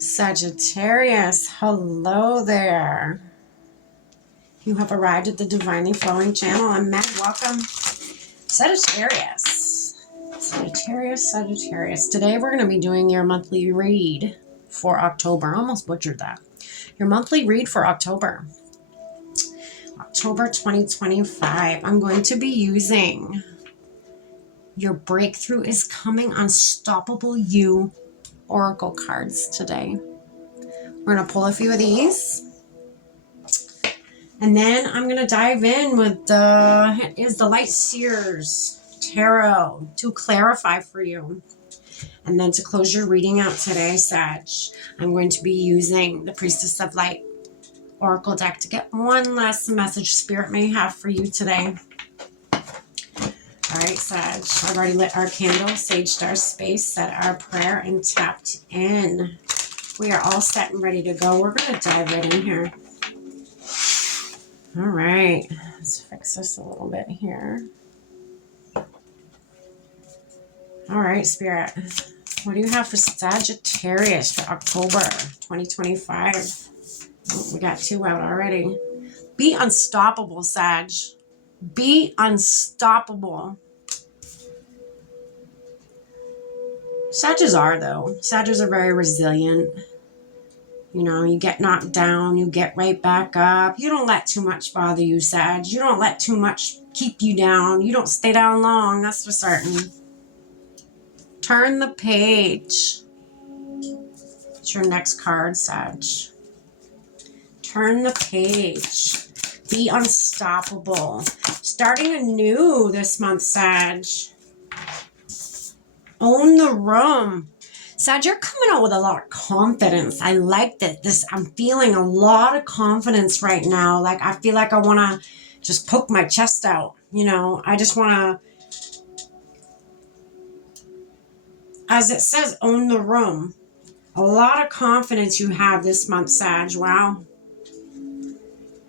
Sagittarius, hello there. You have arrived at the Divinely Flowing channel. I'm Meg. Welcome. Sagittarius. Sagittarius. Today we're going to be doing your monthly read for October. I almost butchered that. Your monthly read for October. October 2025. I'm going to be using Your Breakthrough is Coming Unstoppable You Oracle cards today. We're going to pull a few of these. And then I'm going to dive in with the Light Seers Tarot to clarify for you. And then to close your reading out today, Sag, I'm going to be using the Priestess of Light Oracle deck to get one last message Spirit may have for you today. All right, Sag, I've already lit our candle, saged our space, set our prayer, and tapped in. We are all set and ready to go. We're going to dive right in here. All right, let's fix this a little bit here. All right, Spirit, what do you have for Sagittarius for October 2025? Oh, we got two out already. Be unstoppable, Sag. Be unstoppable. Sages are, though. Sages are very resilient. You know, you get knocked down, you get right back up. You don't let too much bother you, Sag. You don't let too much keep you down. You don't stay down long, that's for certain. Turn the page. It's your next card, Sag. Turn the page. Be unstoppable. Starting anew this month, Sag. Own the room. Sag, you're coming out with a lot of confidence. I like that. I'm feeling a lot of confidence right now. Like, I feel like I want to just poke my chest out. You know, I just want to, as it says, own the room. A lot of confidence you have this month, Sag. Wow.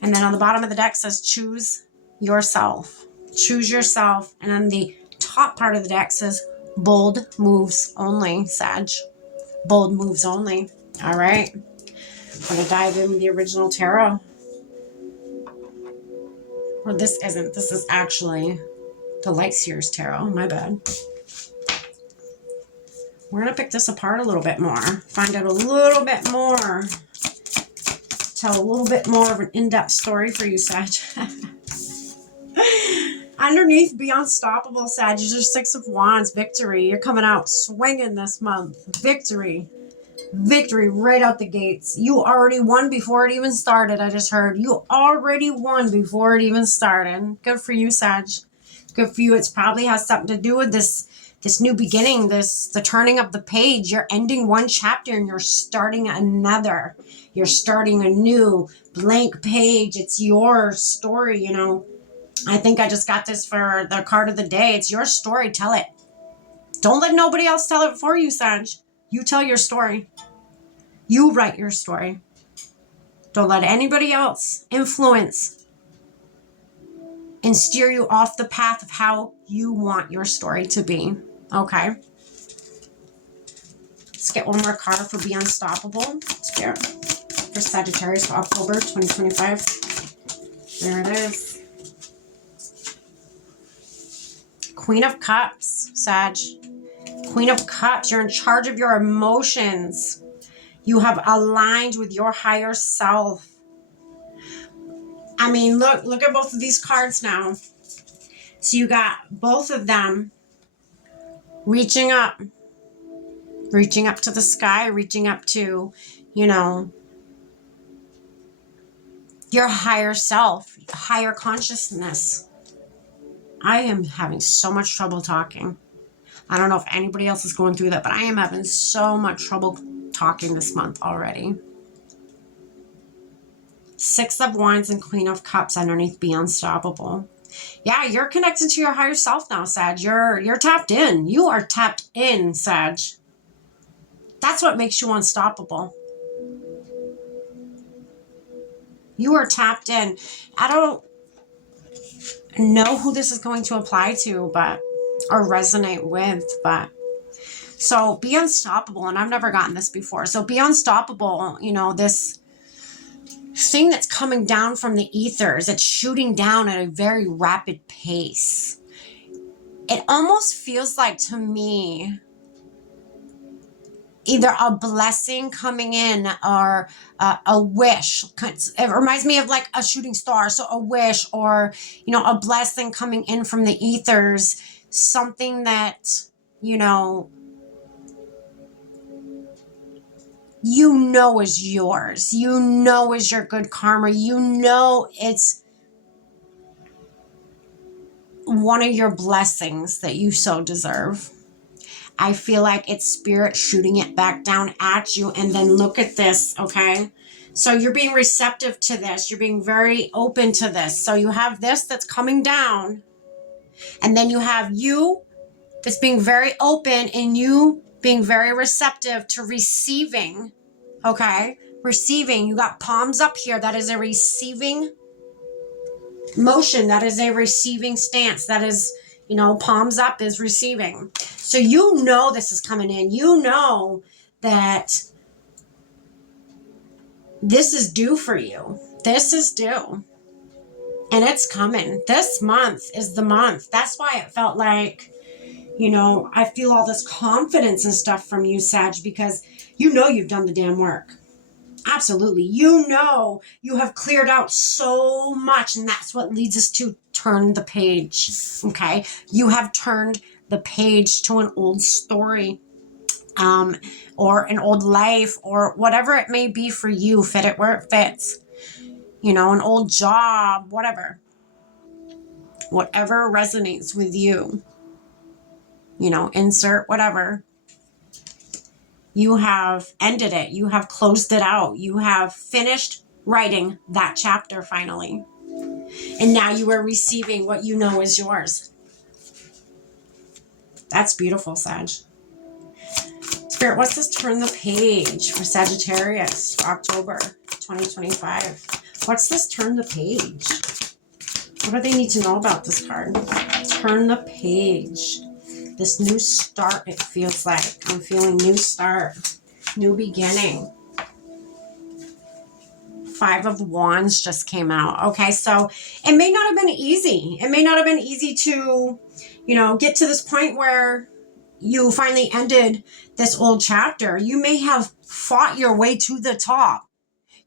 And then on the bottom of the deck says, choose yourself. Choose yourself. And then the top part of the deck says, bold moves only, Sag. Bold moves only. All right. I'm going to dive in with the original tarot. Or this isn't. This is actually the Light Seers Tarot. My bad. We're going to pick this apart a little bit more. Find out a little bit more. Tell a little bit more of an in-depth story for you, Sag. Underneath, be unstoppable, Sag. You're Six of Wands, victory. You're coming out swinging this month. Victory. Victory right out the gates. You already won before it even started, I just heard. You already won before it even started. Good for you, Sag. Good for you. It probably has something to do with this new beginning, the turning of the page. You're ending one chapter and you're starting another. You're starting a new blank page. It's your story, you know. I think I just got this for the card of the day. It's your story. Tell it. Don't let nobody else tell it for you, Sag. You tell your story. You write your story. Don't let anybody else influence and steer you off the path of how you want your story to be. Okay. Let's get one more card for Be Unstoppable. Spirit. For Sagittarius for October 2025. There it is. Queen of Cups, Sag. Queen of Cups, you're in charge of your emotions. You have aligned with your higher self. I mean, look at both of these cards now. So you got both of them reaching up to the sky, reaching up to, you know, your higher self, higher consciousness. I am having so much trouble talking. I don't know if anybody else is going through that, but I am having so much trouble talking this month already. Six of Wands and Queen of Cups underneath Be Unstoppable. Yeah, you're connected to your higher self now, Sag. You're tapped in. You are tapped in, Sag. That's what makes you unstoppable. You are tapped in. I don't know who this is going to apply to, but or resonate with, but So be unstoppable. And I've never gotten this before. So be unstoppable. You know, this thing that's coming down from the ethers, it's shooting down at a very rapid pace. It almost feels like to me either a blessing coming in or a wish. It reminds me of like a shooting star. So a wish or, you know, a blessing coming in from the ethers, something that, you know is yours. You know is your good karma. You know it's one of your blessings that you so deserve. I feel like it's spirit shooting it back down at you. And then look at this, okay? So you're being receptive to this. You're being very open to this. So you have this that's coming down. And then you have you that's being very open and you being very receptive to receiving, okay? Receiving. You got palms up here. That is a receiving motion. That is a receiving stance. That is, you know, palms up is receiving. So you know this is coming in. You know that this is due for you. This is due. And it's coming. This month is the month. That's why it felt like, you know, I feel all this confidence and stuff from you, Sag, because you know you've done the damn work. Absolutely. You know you have cleared out so much, and that's what leads us to turn the page, okay? You have turned the page to an old story, or an old life, or whatever it may be for you. Fit it where it fits. You know, an old job, whatever. Whatever resonates with you. You know, insert whatever. You have ended it. You have closed it out. You have finished writing that chapter finally. And now you are receiving what you know is yours. That's beautiful, Sag. Spirit, what's this turn the page for Sagittarius for October 2025? What's this turn the page? What do they need to know about this card? Turn the page. This new start, it feels like. I'm feeling new start, new beginning. 5 of Wands just came out. Okay, so it may not have been easy. It may not have been easy to, you know, get to this point where you finally ended this old chapter. You may have fought your way to the top.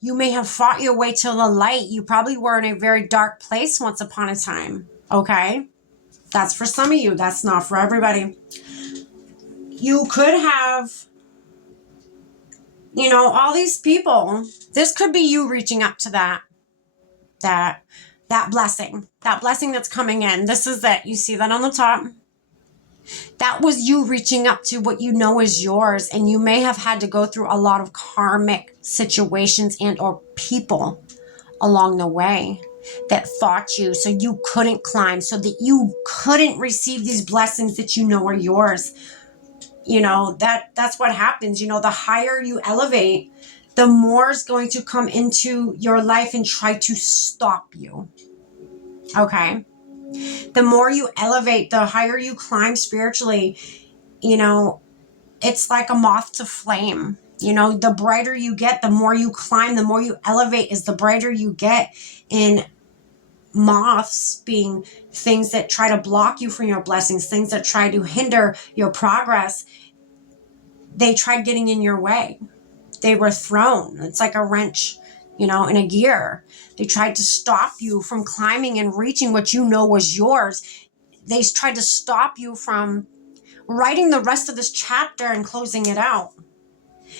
You may have fought your way to the light. You probably were in a very dark place once upon a time. Okay? That's for some of you. That's not for everybody. You could have, you know, all these people. This could be you reaching up to that blessing that's coming in. This is it. You see that on the top? That was you reaching up to what you know is yours. And you may have had to go through a lot of karmic situations and or people along the way that fought you so you couldn't climb, so that you couldn't receive these blessings that you know are yours. You know, that's what happens. You know, the higher you elevate, the more is going to come into your life and try to stop you. Okay? The more you elevate, the higher you climb spiritually, you know, it's like a moth to flame. You know, the brighter you get, the more you climb, the more you elevate is the brighter you get. And moths being things that try to block you from your blessings, things that try to hinder your progress, they tried getting in your way. They were thrown. It's like a wrench, you know, in a gear. They tried to stop you from climbing and reaching what you know was yours. They tried to stop you from writing the rest of this chapter and closing it out.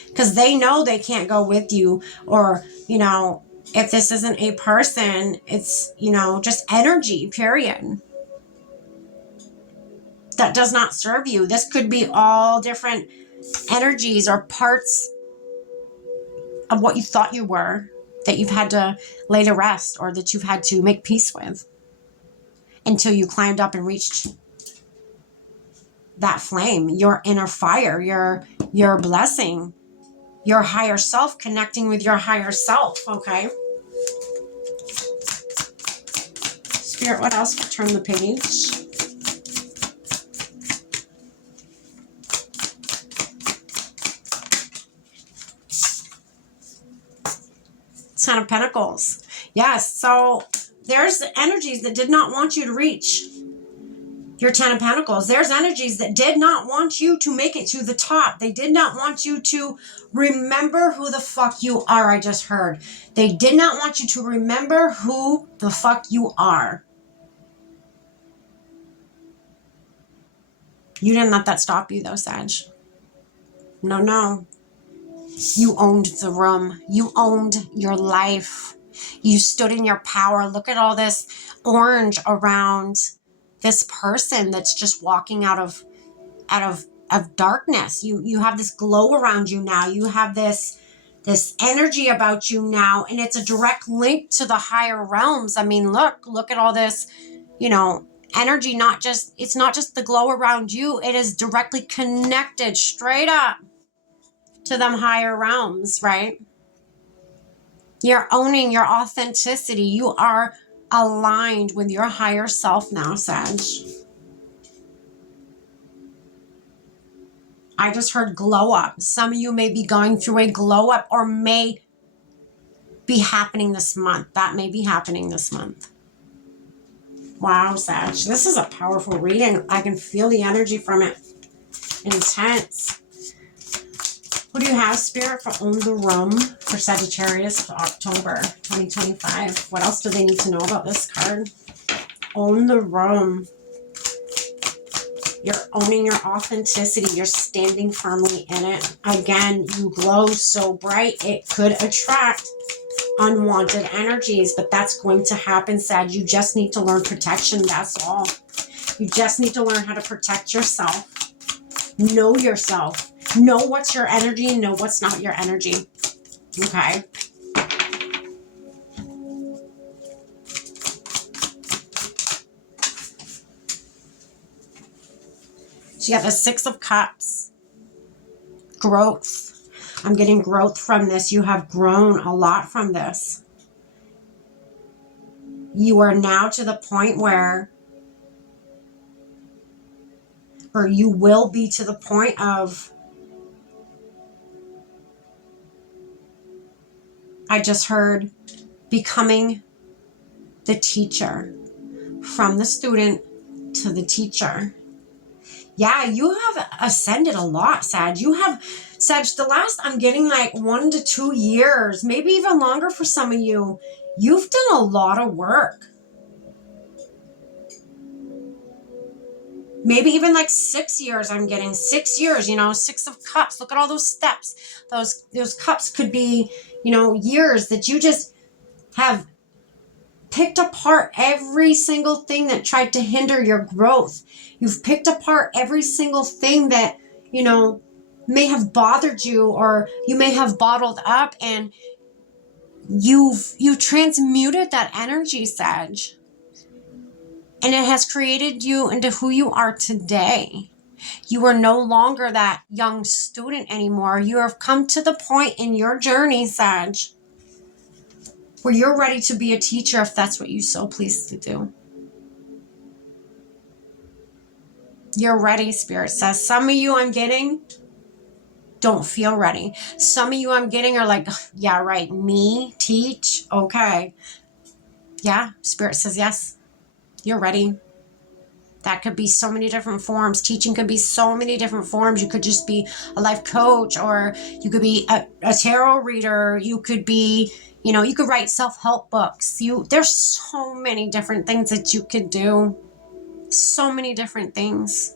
Because they know they can't go with you. Or, you know, if this isn't a person, it's, you know, just energy, period. That does not serve you. This could be all different energies or parts of what you thought you were that you've had to lay to rest or that you've had to make peace with until you climbed up and reached that flame, your inner fire, your blessing, your higher self, connecting with your higher self. Okay. Spirit, what else? Turn the page. Ten of Pentacles. Yes, so there's energies that did not want you to reach your Ten of Pentacles. There's energies that did not want you to make it to the top. They did not want you to remember who the fuck you are, I just heard. They did not want you to remember who the fuck you are. You didn't let that stop you though, Sag. No, no. You owned the room. You owned your life. You stood in your power. Look at all this orange around this person that's just walking out of darkness. You have this glow around you now. You have this energy about you now, and it's a direct link to the higher realms. I mean, look at all this, energy. It's not just the glow around you. It is directly connected straight up to them higher realms, right? You're owning your authenticity. You are aligned with your higher self now, Sag. I just heard glow up. Some of you may be going through a glow up, or may be happening this month. That may be happening this month. Wow, Sag. This is a powerful reading. I can feel the energy from it. Intense. What do you have, Spirit, for Own the Room for Sagittarius for October 2025? What else do they need to know about this card? Own the Room. You're owning your authenticity. You're standing firmly in it. Again, you glow so bright, it could attract unwanted energies, but that's going to happen, Sag. You just need to learn protection. That's all. You just need to learn how to protect yourself. Know yourself. Know what's your energy and know what's not your energy. Okay. So you have the Six of Cups. Growth. I'm getting growth from this. You have grown a lot from this. You are now to the point where, or you will be to the point of, I just heard, becoming the teacher. From the student to the teacher. Yeah, you have ascended a lot, Sag. You have, Sag, the last, I'm getting like 1 to 2 years, maybe even longer for some of you. You've done a lot of work. Maybe even like 6 years, I'm getting 6 years, Six of Cups. Look at all those steps. Those cups could be, years that you just have picked apart every single thing that tried to hinder your growth. You've picked apart every single thing that, may have bothered you, or you may have bottled up, and you've transmuted that energy, Sag. And it has created you into who you are today. You are no longer that young student anymore. You have come to the point in your journey, Sag, where you're ready to be a teacher if that's what you so please to do. You're ready, Spirit says. Some of you I'm getting don't feel ready. Some of you I'm getting are like, yeah, right, me, teach, okay. Yeah, Spirit says yes, you're ready. That could be so many different forms. Teaching could be so many different forms. You could just be a life coach, or you could be a tarot reader. You could be, you could write self-help books. There's so many different things that you could do. So many different things.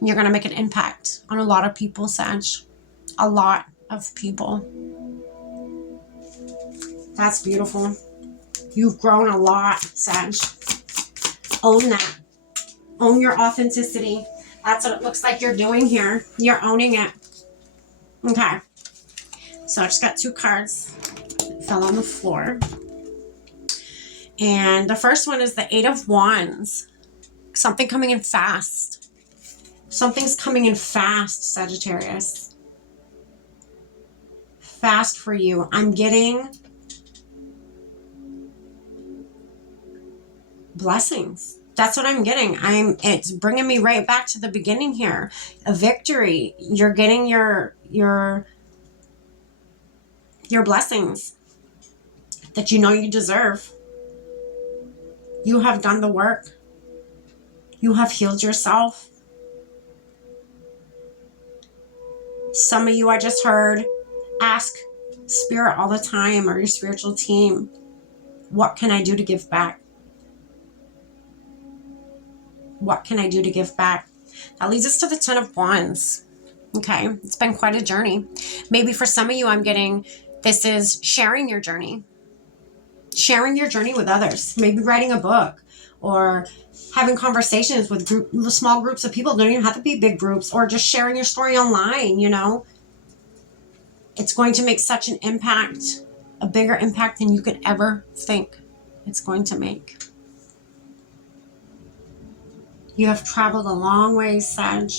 And you're going to make an impact on a lot of people, Sag. A lot of people. That's beautiful. You've grown a lot, Sag. Own that. Own your authenticity. That's what it looks like you're doing here. You're owning it. Okay. So I just got 2 cards that fell on the floor. And the first one is the 8 of Wands. Something coming in fast. Something's coming in fast, Sagittarius. Fast for you. I'm getting blessings. That's what I'm getting. It's bringing me right back to the beginning here. A victory. You're getting your blessings. that you know you deserve. You have done the work. You have healed yourself. Some of you, I just heard, ask Spirit all the time, or your spiritual team, what can I do to give back? What can I do to give back? That leads us to the 10 of Wands. Okay, it's been quite a journey. Maybe for some of you, I'm getting, this is sharing your journey. Sharing your journey with others. Maybe writing a book, or having conversations with small groups of people. They don't even have to be big groups, or just sharing your story online, you know. It's going to make such an impact, a bigger impact than you could ever think it's going to make. You have traveled a long way, Sag.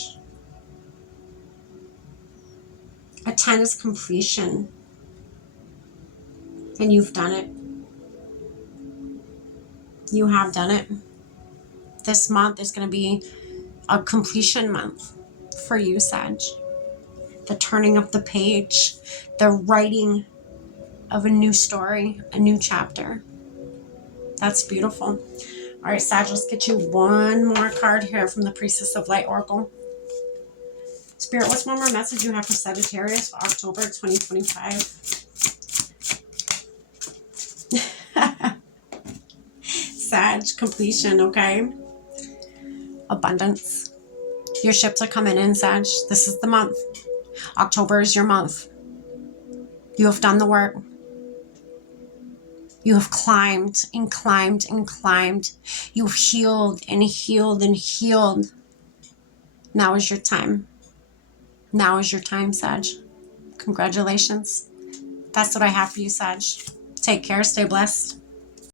A 10 is completion. And you've done it. You have done it. This month is going to be a completion month for you, Sag. The turning of the page, the writing of a new story, a new chapter. That's beautiful. All right, Sag, let's get you one more card here from the Priestess of Light Oracle. Spirit, what's one more message you have for Sagittarius for October 2025? Sag, completion, okay? Abundance. Your ships are coming in, Sag. This is the month. October is your month. You have done the work. You have climbed and climbed and climbed. You've healed and healed and healed. Now is your time. Now is your time, Sag. Congratulations. That's what I have for you, Sag. Take care. Stay blessed.